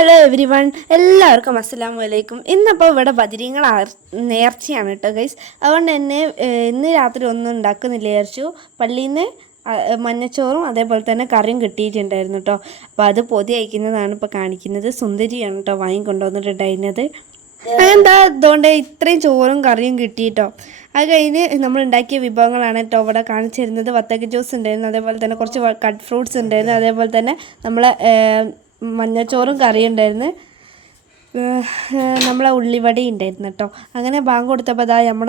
Hello every one, എല്ലാവർക്കും അസ്സലാമു അലൈക്കും. ഇന്നപ്പോൾ ഇവിടെ ബദിരീങ്ങൾ നേർച്ചയാണ് കേട്ടോ ഗൈസ്. അതുകൊണ്ട് തന്നെ ഇന്ന് രാത്രി ഒന്നും ഉണ്ടാക്കുന്നില്ല വിചാരിച്ചു. പള്ളിയിൽ നിന്ന് മഞ്ഞച്ചോറും അതേപോലെ തന്നെ കറിയും കിട്ടിയിട്ടുണ്ടായിരുന്നു കേട്ടോ. അപ്പോൾ അത് പൊതി അയക്കുന്നതാണ് ഇപ്പോൾ കാണിക്കുന്നത്. സുന്ദരിയാണ് കേട്ടോ വാങ്ങിക്കൊണ്ടുവന്നിട്ടുണ്ടായിരുന്നത്. അതെന്താ അതുകൊണ്ട് ഇത്രയും ചോറും കറിയും കിട്ടിയിട്ടോ. അത് കഴിഞ്ഞ് നമ്മൾ ഉണ്ടാക്കിയ വിഭവങ്ങളാണ് കേട്ടോ ഇവിടെ കാണിച്ചു തരുന്നത്. വത്തക്ക ജ്യൂസ് ഉണ്ടായിരുന്നു, അതേപോലെ തന്നെ കുറച്ച് കട്ട് ഫ്രൂട്ട്സ് ഉണ്ടായിരുന്നു, അതേപോലെ തന്നെ നമ്മളെ മഞ്ഞച്ചോറും കറിയും ഉണ്ടായിരുന്നു, നമ്മളെ ഉള്ളിവട ഉണ്ടായിരുന്നു കേട്ടോ. അങ്ങനെ ബാങ്ക് കൊടുത്തപ്പോൾ അതാ നമ്മൾ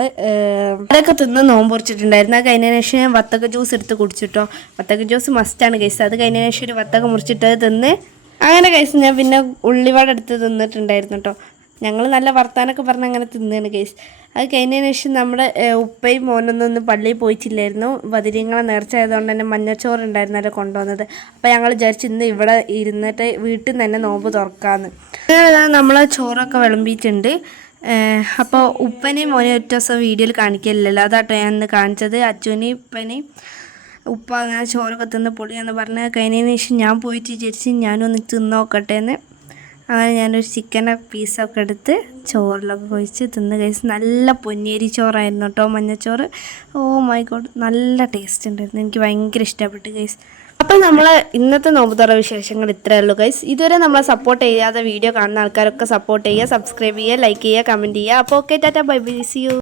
അതൊക്കെ തിന്ന് നോമ്പ് മുറിച്ചിട്ടുണ്ടായിരുന്നു. അത് കഴിഞ്ഞതിന് ശേഷം വത്തക്ക ജ്യൂസ് എടുത്ത് കുടിച്ചിട്ടോ. വത്തക്ക ജ്യൂസ് മസ്റ്റാണ് കഴിച്ചത്. അത് കഴിഞ്ഞതിന് ശേഷം ഒരു വത്തക്ക മുറിച്ചിട്ട് തിന്ന് അങ്ങനെ കഴിച്ച് ഞാൻ പിന്നെ ഉള്ളിവട എടുത്ത് തിന്നിട്ടുണ്ടായിരുന്നു കേട്ടോ. ഞങ്ങൾ നല്ല വർത്താനൊക്കെ പറഞ്ഞ് അങ്ങനെ തിന്നാണ് കേസ്. അത് കഴിഞ്ഞതിന് ശേഷം നമ്മുടെ ഉപ്പയും മോനൊന്നും പള്ളിയിൽ പോയിട്ടില്ലായിരുന്നു. ബദിരീങ്ങളെ നേർച്ച ആയതുകൊണ്ട് തന്നെ മഞ്ഞച്ചോറ് ഉണ്ടായിരുന്നല്ലോ കൊണ്ടുവന്നത്. അപ്പോൾ ഞങ്ങൾ വിചാരിച്ചു ഇന്ന് ഇവിടെ ഇരുന്നിട്ട് വീട്ടിൽ നിന്ന് തന്നെ നോമ്പ് തുറക്കാമെന്ന്. അങ്ങനെ നമ്മളെ ചോറൊക്കെ വിളമ്പിയിട്ടുണ്ട്. അപ്പോൾ ഉപ്പനെയും മോനെയും ഒറ്റ ദിവസം വീഡിയോയിൽ കാണിക്കില്ലല്ലോ, അതാട്ടോ ഞാൻ ഇന്ന് കാണിച്ചത്. അച്ഛനെയും ഉപ്പനെയും ഉപ്പ അങ്ങനെ ചോറൊക്കെ തിന്ന് പൊളിയാന്ന് പറഞ്ഞ് കഴിഞ്ഞതിന് ശേഷം ഞാൻ പോയിട്ട് വിചാരിച്ച് ഞാനൊന്ന് തിന്ന് നോക്കട്ടെ എന്ന്. അങ്ങനെ ഞാനൊരു ചിക്കൻ്റെ പീസൊക്കെ എടുത്ത് ചോറിലൊക്കെ കുഴിച്ച് തിന്ന് കഴിച്ച്. നല്ല പൊന്നേരി ചോറായിരുന്നു കേട്ടോ മഞ്ഞച്ചോറ്. ഓ മൈ ഗോഡ്, നല്ല ടേസ്റ്റ് ഉണ്ടായിരുന്നു. എനിക്ക് ഭയങ്കര ഇഷ്ടപ്പെട്ടു ഗൈസ്. അപ്പോൾ നമ്മൾ ഇന്നത്തെ നോമ്പുതുറ വിശേഷങ്ങൾ ഇത്രയേ ഉള്ളൂ ഗൈസ്. ഇതുവരെ നമ്മളെ സപ്പോർട്ട് ചെയ്യാതെ വീഡിയോ കാണുന്ന ആൾക്കാരൊക്കെ സപ്പോർട്ട് ചെയ്യുക, സബ്സ്ക്രൈബ് ചെയ്യുക, ലൈക്ക് ചെയ്യുക, കമൻറ്റ് ചെയ്യുക. അപ്പോൾ okay, tata, bye bye, see U.